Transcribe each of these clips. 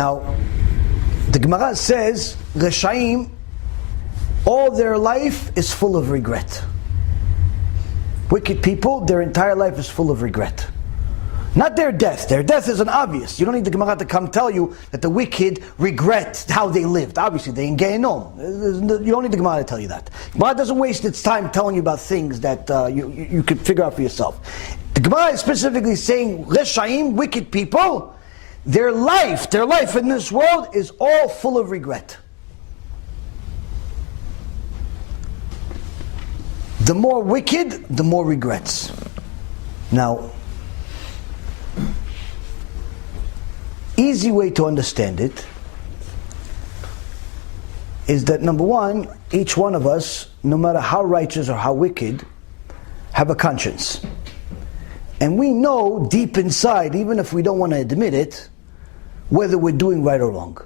Now, the Gemara says, Reshaim, all their life is full of regret. Wicked people, their entire life is full of regret. Not their death. Their death isn't obvious. You don't need the Gemara to come tell you that the wicked regret how they lived. Obviously, they in Gehenom. You don't need the Gemara to tell you that. Gemara doesn't waste its time telling you about things that you could figure out for yourself. The Gemara is specifically saying, Reshaim, wicked people, their life in this world is all full of regret. The more wicked, the more regrets. Now, easy way to understand it is that, number one, each one of us, no matter how righteous or how wicked, have a conscience. And we know deep inside, even if we don't want to admit it, whether we're doing right or wrong.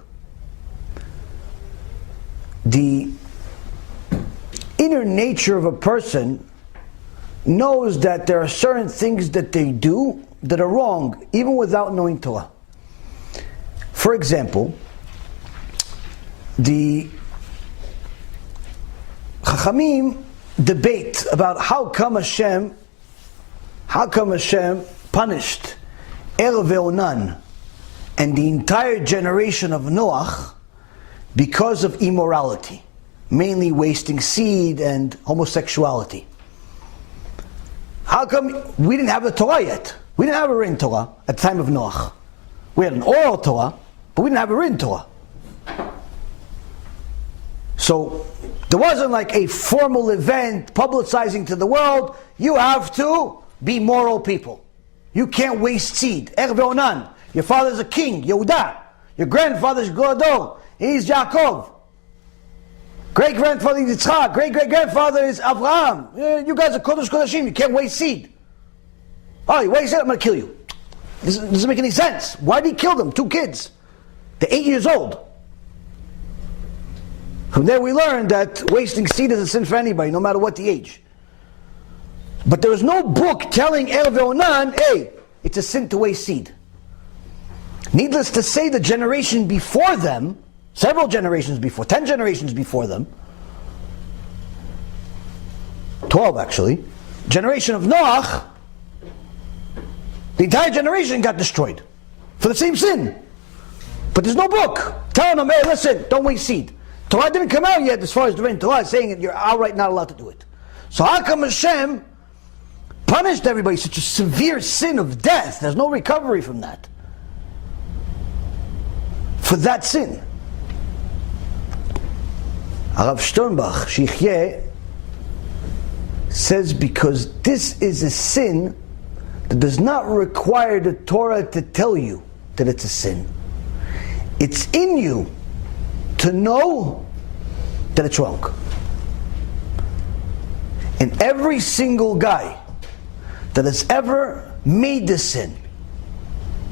The inner nature of a person knows that there are certain things that they do that are wrong, even without knowing Torah. For example, the Chachamim debate about how come Hashem punished Er ve'Onan and the entire generation of Noach because of immorality, mainly wasting seed and homosexuality. How come we didn't have a Torah yet? We didn't have a written Torah at the time of Noach. We had an oral Torah, but we didn't have a written Torah. So there wasn't like a formal event publicizing to the world, you have to be moral people. You can't waste seed. Er ve'Onan. Your father's a king, Yehuda. Your grandfather's Godol. He's Yaakov. Great-grandfather is Yitzchak. Great-great-grandfather is Abraham. You guys are Kodesh Kodeshim. You can't waste seed. Oh, you waste it? I'm going to kill you. This doesn't make any sense. Why did he kill them? 2 kids. They're 8 years old. From there we learned that wasting seed is a sin for anybody, no matter what the age. But there is no book telling Er ve'Onan, hey, it's a sin to waste seed. Needless to say, the generation before them, several generations before, 10 generations before them, 12 actually, generation of Noach, the entire generation got destroyed for the same sin. But there's no book telling them, hey, listen, don't waste seed. Torah didn't come out yet as far as the written Torah, saying that you're outright not allowed to do it. So how come Hashem punished everybody such a severe sin of death? There's no recovery from that. For that sin. Arav Sternbach, Shichyeh, says because this is a sin that does not require the Torah to tell you that it's a sin. It's in you to know that it's wrong. And every single guy that has ever made this sin,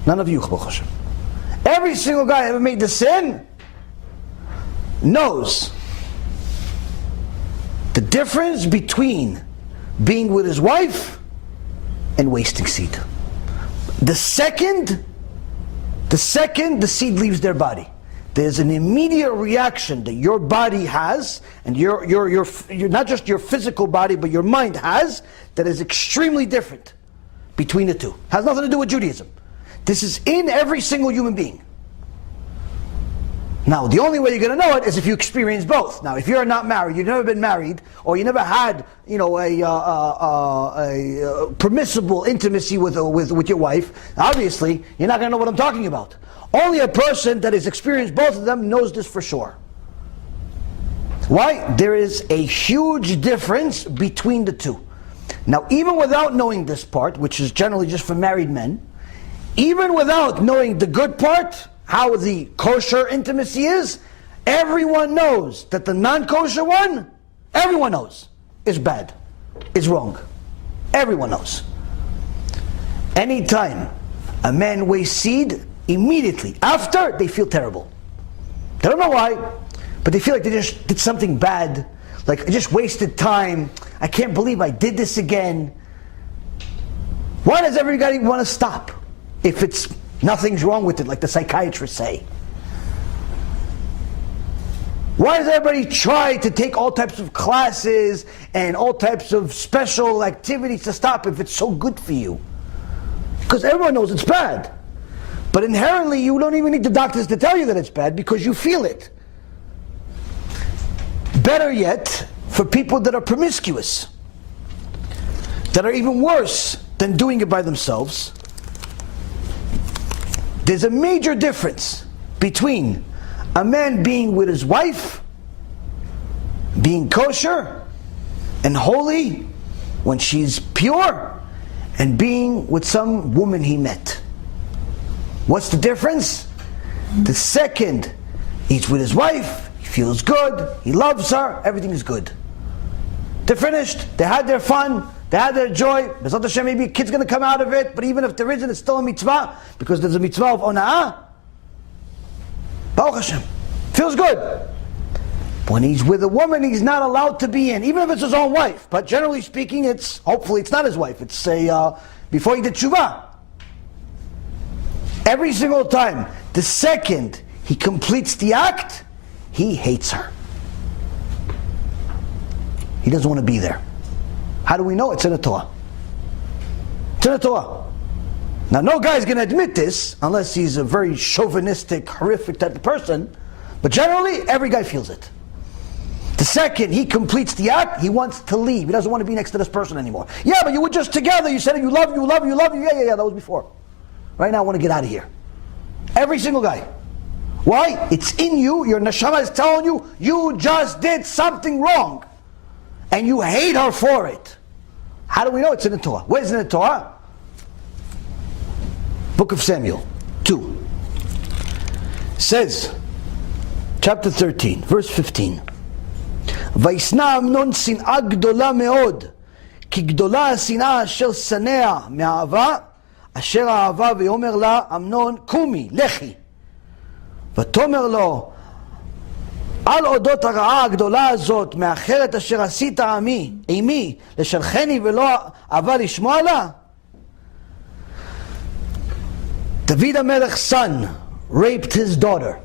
none of you, Baruch Hashem, every single guy that ever made the sin knows the difference between being with his wife and wasting seed. The second the seed leaves their body, there's an immediate reaction that your body has, and your not just your physical body, but your mind has, that is extremely different between the two. Has nothing to do with Judaism. This is in every single human being. Now, the only way you're going to know it is if you experience both. Now, if you're not married, you've never been married, or you never had, a permissible intimacy with your wife, obviously, you're not going to know what I'm talking about. Only a person that has experienced both of them knows this for sure. Why? There is a huge difference between the two. Now, even without knowing this part, which is generally just for married men, even without knowing the good part, how the kosher intimacy is, everyone knows that the non-kosher one, everyone knows, is bad, is wrong. Everyone knows. Anytime a man wastes seed, immediately after, they feel terrible. They don't know why, but they feel like they just did something bad, like I just wasted time, I can't believe I did this again. Why does everybody want to stop if it's nothing's wrong with it, like the psychiatrists say? Why does everybody try to take all types of classes and all types of special activities to stop if it's so good for you? Because everyone knows it's bad. But inherently, you don't even need the doctors to tell you that it's bad because you feel it. Better yet, for people that are promiscuous, that are even worse than doing it by themselves, there's a major difference between a man being with his wife, being kosher and holy when she's pure, and being with some woman he met. What's the difference? The second he's with his wife, he feels good, he loves her, everything is good. They're finished, they had their fun, they had their joy. B'ezrat Hashem, maybe a kid's going to come out of it, but even if there isn't, it's still a mitzvah, because there's a mitzvah of ona'ah. Baruch Hashem. Feels good. When he's with a woman he's not allowed to be in, even if it's his own wife. But generally speaking, hopefully it's not his wife. It's before he did TeShuva. Every single time, the second he completes the act, he hates her. He doesn't want to be there. How do we know? It's in the Torah. It's in the Torah. Now, no guy's going to admit this unless he's a very chauvinistic, horrific type of person. But generally, every guy feels it. The second he completes the act, he wants to leave. He doesn't want to be next to this person anymore. Yeah, but you were just together. You said you love you. Yeah, that was before. Right now, I want to get out of here. Every single guy. Why? It's in you. Your neshama is telling you, you just did something wrong. And you hate her for it. How do we know it's in the Torah? Where's it in the Torah? Book of Samuel 2 says, chapter 13, verse 15. וישנא אמנון שנאה גדולה מאוד, כי גדולה השנאה אשר שנאה מאהבה, אשר אהבה ויאמר לה אמנון קומי, לכי. ותאמר לו, על אודות הרעה הגדולה הזאת, מאחרת אשר עשית עמי, לשלחני ולא אהבה לשמוע לה? David HaMelech's son raped his daughter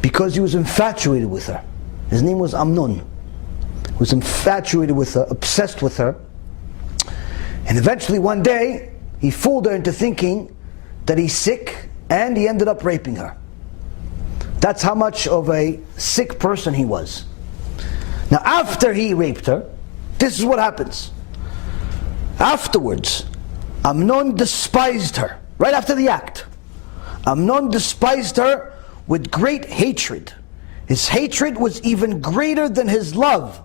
because he was infatuated with her. His name was Amnon. He was infatuated with her, obsessed with her. And eventually one day, he fooled her into thinking that he's sick, and he ended up raping her. That's how much of a sick person he was. Now after he raped her, this is what happens. Afterwards, Amnon despised her, right after the act. Amnon despised her with great hatred. His hatred was even greater than his love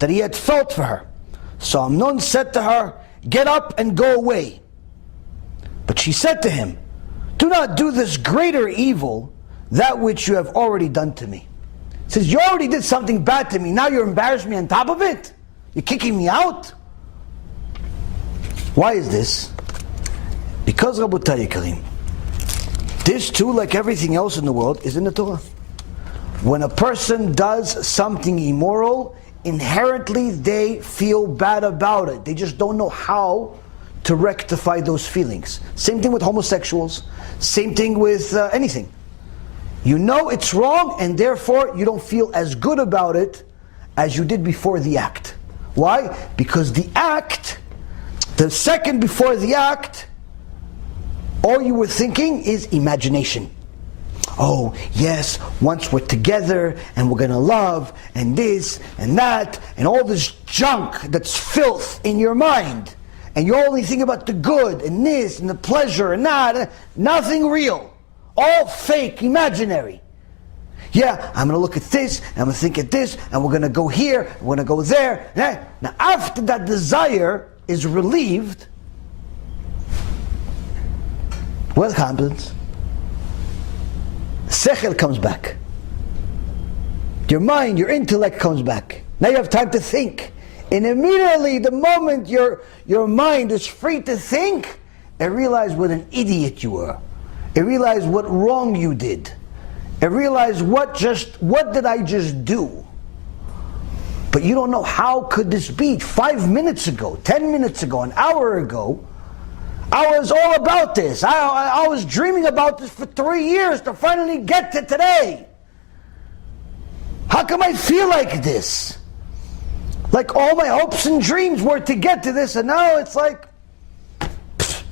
that he had felt for her. So Amnon said to her, get up and go away. But she said to him, do not do this greater evil, that which you have already done to me. He says, you already did something bad to me, now you're embarrassing me on top of it? You're kicking me out? Why is this? Because, Rabotai Yekarim, this too, like everything else in the world, is in the Torah. When a person does something immoral, inherently they feel bad about it. They just don't know how to rectify those feelings. Same thing with homosexuals. Same thing with anything. You know it's wrong, and therefore you don't feel as good about it as you did before the act. Why? Because the act, the second before the act, all you were thinking is imagination. Oh, yes, once we're together and we're going to love and this and that and all this junk that's filth in your mind. And you only think about the good and this and the pleasure and that. Nothing real. All fake, imaginary. Yeah, I'm going to look at this, and I'm going to think at this, and we're going to go here, and we're going to go there. Now, after that desire is relieved, what happens? Sechel comes back. Your mind, your intellect comes back. Now you have time to think. And immediately, the moment your mind is free to think, it realizes what an idiot you were. It realized what wrong you did. It realized what did I just do? But you don't know, how could this be? 5 minutes ago, 10 minutes ago, an hour ago, I was all about this. I was dreaming about this for 3 years to finally get to today. How come I feel like this? Like all my hopes and dreams were to get to this, and now it's like, pfft,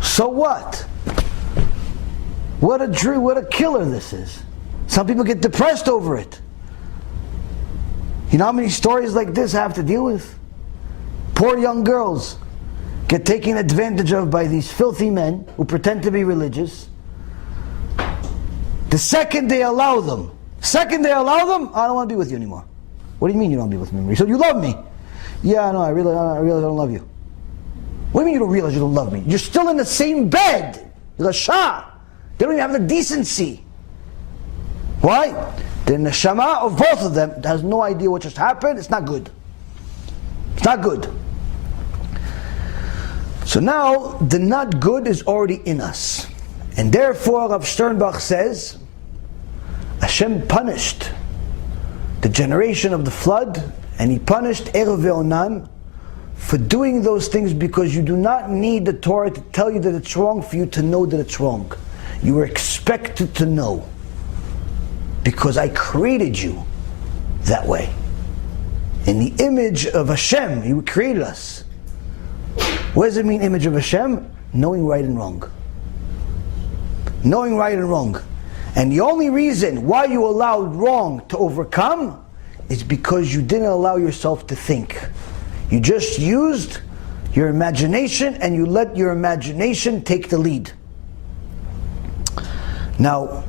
so what? What a dream, what a killer this is. Some people get depressed over it. You know how many stories like this I have to deal with? Poor young girls get taken advantage of by these filthy men who pretend to be religious. The second they allow them, I don't want to be with you anymore. What do you mean you don't be with me? He said, you love me. Yeah, no, I really don't love you. What do you mean you don't realize you don't love me? You're still in the same bed. You're a shah. They don't even have the decency. Why? The neshama of both of them has no idea what just happened. It's not good. It's not good. So now, the not good is already in us. And therefore, Rav Sternbach says, Hashem punished the generation of the flood, and He punished Erev Onan for doing those things, because you do not need the Torah to tell you that it's wrong for you to know that it's wrong. You were expected to know, because I created you that way. In the image of Hashem, He created us. What does it mean, image of Hashem? Knowing right and wrong. Knowing right and wrong. And the only reason why you allowed wrong to overcome is because you didn't allow yourself to think. You just used your imagination, and you let your imagination take the lead. Now,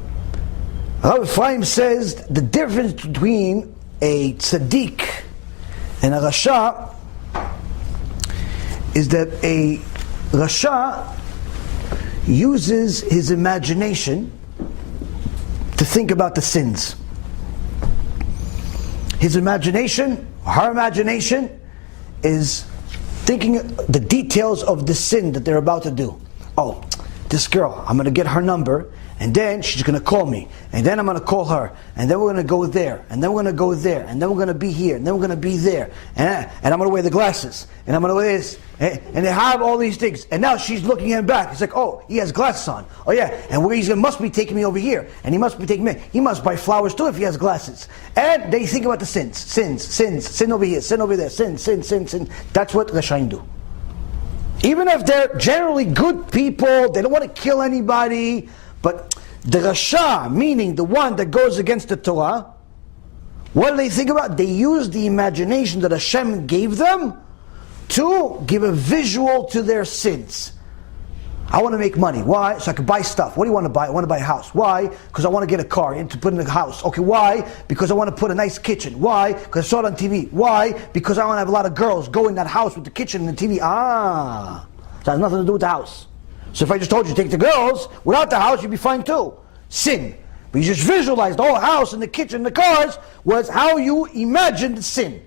Rabbi Ephraim says the difference between a tzaddik and a rasha is that a rasha uses his imagination to think about the sins. His imagination, her imagination, is thinking the details of the sin that they're about to do. Oh, this girl, I'm going to get her number, and then she's going to call me, and then I'm going to call her, and then we're going to go there, and then we're going to go there, and then we're going to be here, and then we're going to be there, and I'm going to wear the glasses, and I'm going to wear this, and they have all these things, and now she's looking at him back. It's like, oh, he has glasses on. Oh yeah, and must be taking me over here, and he must be taking me. He must buy flowers too if he has glasses. And they think about the sins, sin over here, sin over there, sin. That's what Rashaim do. Even if they're generally good people, they don't want to kill anybody. But the Rasha, meaning the one that goes against the Torah, what do they think about? They use the imagination that Hashem gave them to give a visual to their sins. I want to make money. Why? So I can buy stuff. What do you want to buy? I want to buy a house. Why? Because I want to get a car and to put in the house. Okay, why? Because I want to put a nice kitchen. Why? Because I saw it on TV. Why? Because I want to have a lot of girls go in that house with the kitchen and the TV. So it has nothing to do with the house. So if I just told you to take the girls, without the house, you'd be fine too. Sin. But you just visualized the whole house and the kitchen and the cars was how you imagined sin.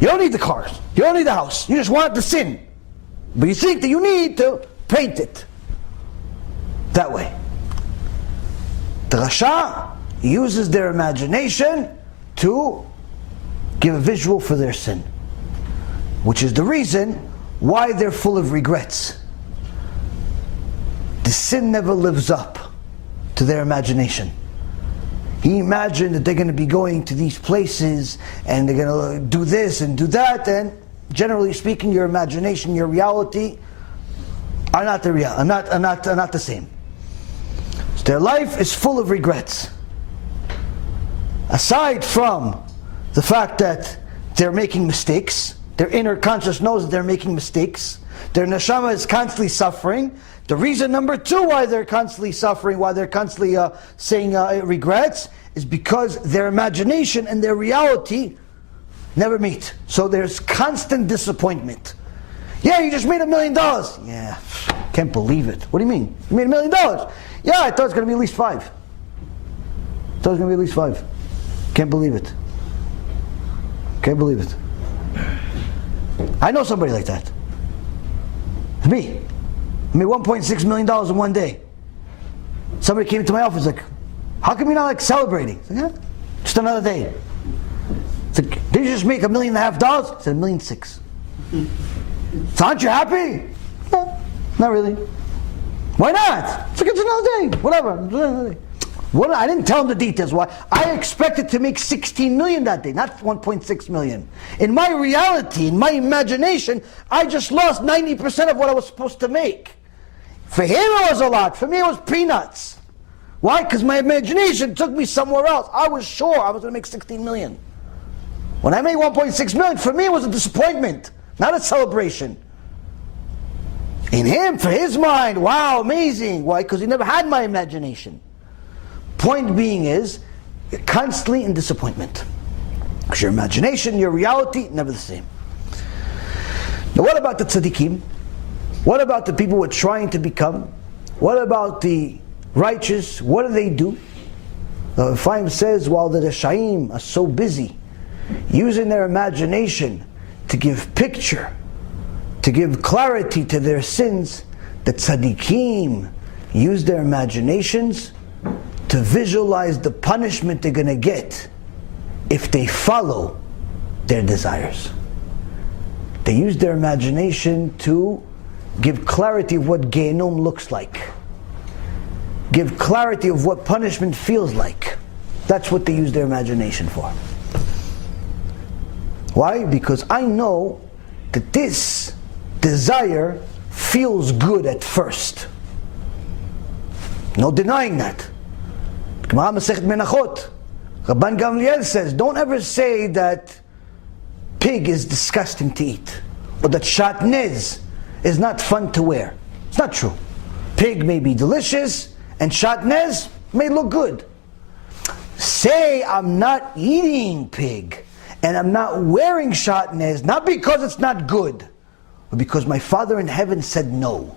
You don't need the cars. You don't need the house. You just want the sin. But you think that you need to paint it that way. The Rasha uses their imagination to give a visual for their sin, which is the reason why they're full of regrets. The sin never lives up to their imagination. He imagined that they're going to be going to these places and they're going to do this and do that, and generally speaking, your imagination, your reality are not the real, are not the same. So their life is full of regrets. Aside from the fact that they're making mistakes, their inner conscious knows that they're making mistakes, their neshama is constantly suffering. The reason number two why they're constantly suffering, why they're constantly saying regrets, is because their imagination and their reality never meet. So there's constant disappointment. Yeah, you just made $1 million. Yeah, can't believe it. What do you mean? You made $1 million? Yeah, I thought it was going to be at least 5. I thought it was going to be at least 5. Can't believe it. Can't believe it. I know somebody like that. It's me. I made $1.6 million in one day. Somebody came to my office like, how come you're not like celebrating? I said, yeah, just another day. It's like, did you just make $1.5 million? I said $1.6 million. So aren't you happy? No, not really. Why not? It's like it's another day. Whatever. I didn't tell him the details. Why? I expected to make 16 million that day, not 1.6 million. In my reality, in my imagination, I just lost 90% of what I was supposed to make. For him it was a lot. For me it was peanuts. Why? Because my imagination took me somewhere else. I was sure I was going to make 16 million. When I made 1.6 million, for me it was a disappointment, not a celebration. In him, for his mind, wow, amazing. Why? Because he never had my imagination. Point being is, you're constantly in disappointment. Because your imagination, your reality, never the same. Now what about the tzaddikim? What about the people we're trying to become? What about the righteous? What do? The Chaim says, while the Reshaim are so busy using their imagination to give picture, to give clarity to their sins, the tzaddikim use their imaginations to visualize the punishment they're going to get if they follow their desires. They use their imagination to give clarity of what Gehinnom looks like. Give clarity of what punishment feels like. That's what they use their imagination for. Why? Because I know that this desire feels good at first. No denying that. Gemara Masechet Menachot, Rabban Gamliel says, don't ever say that pig is disgusting to eat, or that shatnez is not fun to wear. It's not true. Pig may be delicious, and shatnez may look good. Say I'm not eating pig, and I'm not wearing shatnez, not because it's not good, but because my Father in heaven said no.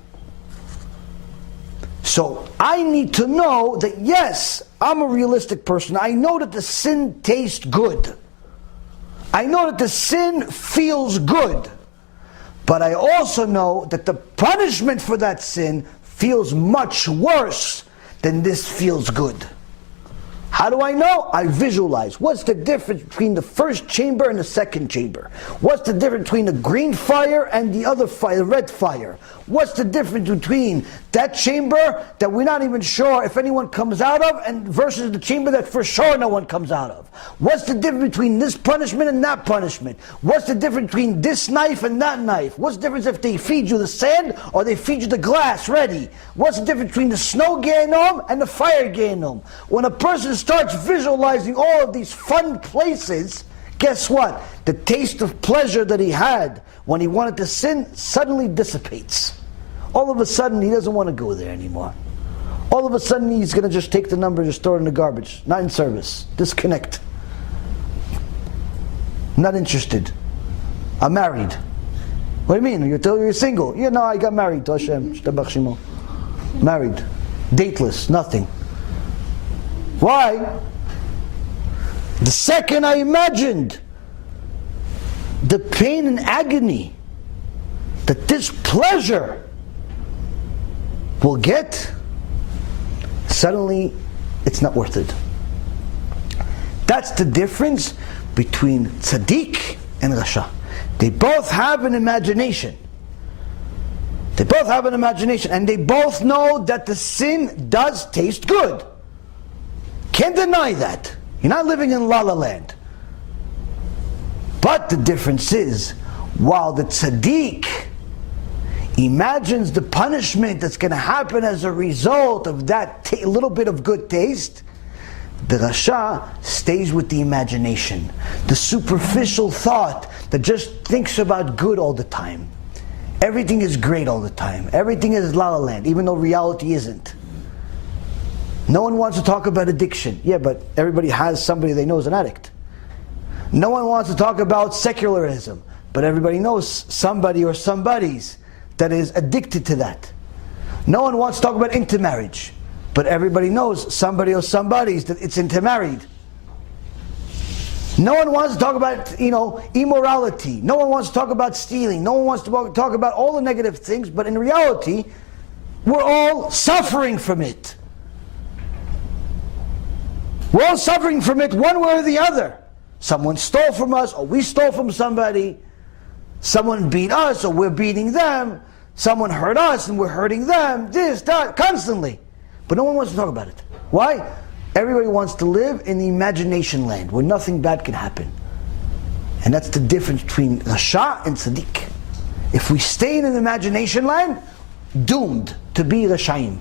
So I need to know that yes, I'm a realistic person. I know that the sin tastes good. I know that the sin feels good. But I also know that the punishment for that sin feels much worse than this feels good. How do I know? I visualize. What's the difference between the first chamber and the second chamber? What's the difference between the green fire and the other fire, the red fire? What's the difference between that chamber that we're not even sure if anyone comes out of and versus the chamber that for sure no one comes out of? What's the difference between this punishment and that punishment? What's the difference between this knife and that knife? What's the difference if they feed you the sand or they feed you the glass ready? What's the difference between the snow Gehinnom and the fire Gehinnom? When a person starts visualizing all of these fun places, guess what? The taste of pleasure that he had when he wanted to sin suddenly dissipates. All of a sudden he doesn't want to go there anymore. All of a sudden he's going to just take the number and just throw it in the garbage. Not in service. Disconnect. Not interested. I'm married. What do you mean? You're single? Yeah, no, I got married to Hashem. Shtabach Shemo. Married. Dateless. Nothing. Why? The second I imagined the pain and agony that this pleasure will get, suddenly it's not worth it. That's the difference between tzaddik and rasha. They both have an imagination. They both have an imagination, and they both know that the sin does taste good. Can't deny that. You're not living in La La Land. But the difference is, while the tzaddik imagines the punishment that's going to happen as a result of that little bit of good taste, the rasha stays with the imagination, the superficial thought that just thinks about good all the time. Everything is great all the time. Everything is La La Land, even though reality isn't. No one wants to talk about addiction. Yeah, but everybody has somebody they know is an addict. No one wants to talk about secularism, but everybody knows somebody or somebody's that is addicted to that. No one wants to talk about intermarriage, but everybody knows somebody or somebody's that it's intermarried. No one wants to talk about, immorality. No one wants to talk about stealing. No one wants to talk about all the negative things, but in reality, we're all suffering from it. We're all suffering from it one way or the other. Someone stole from us, or we stole from somebody. Someone beat us, or we're beating them. Someone hurt us, and we're hurting them. This, that, constantly. But no one wants to talk about it. Why? Everybody wants to live in the imagination land, where nothing bad can happen. And that's the difference between Rasha and Tzaddik. If we stay in an imagination land, doomed to be Rashaim.